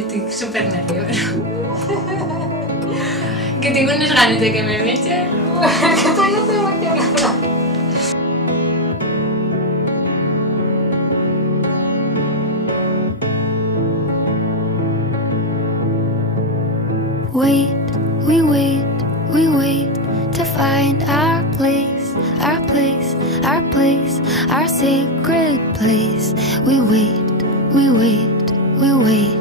estoy súper nerviosa. Que tengo unas ganas de que me echen. Que estoy emocionada. Wait, we wait, we wait to find our place, our place, our place, our sacred place. We wait, we wait, we wait.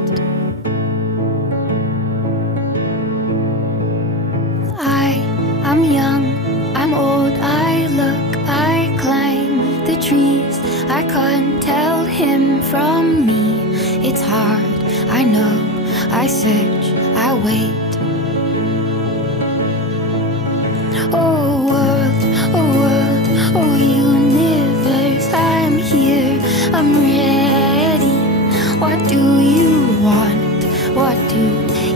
I'm young, I'm old, I look, I climb the trees. I can't tell him from me. It's hard, I know, I search, I wait. Oh world, oh universe, I'm here, I'm ready. What do you want? What do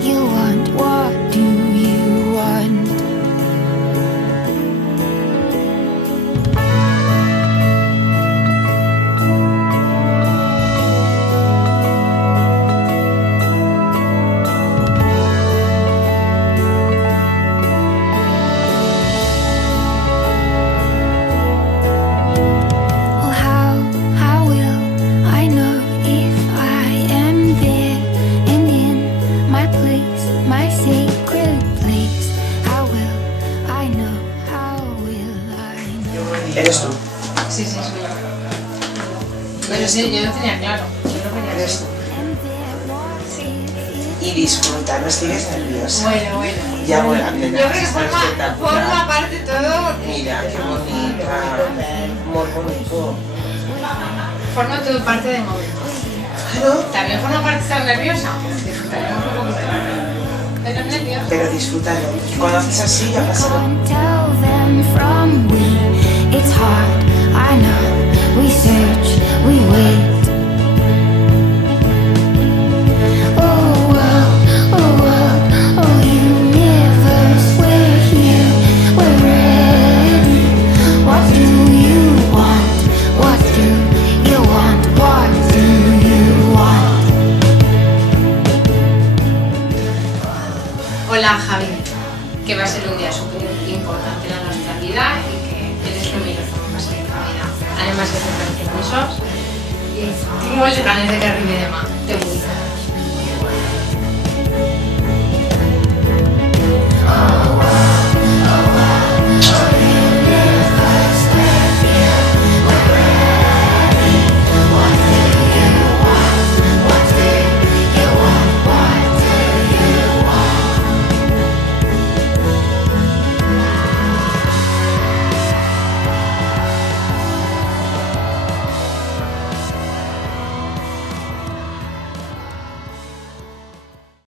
you want? What do you want? ¿Eres tú? Sí, sí, soy yo. Pero sí, yo lo tenía claro. ¿Eres tú? Y disfruta, no estés nerviosa. Bueno. Ya bueno, yo creo que forma parte todo. Mira, qué bonita. Muy bonito. Forma todo parte de momento. Claro. También forma parte estar nerviosa. Disfrutaremos un poquito de los nervios. Pero disfrútalo. Cuando haces así ya pasa. It's hard, I know. We search, we wait. Oh world, oh universe, we're here, we're ready. What do you want? What do you want? What do you want? Hola Javi, que va a ser un día súper importante en nuestra vida y que eres lo mejor que pasa en nuestra vida. Además de hacer permisos, tengo ganas de que arribe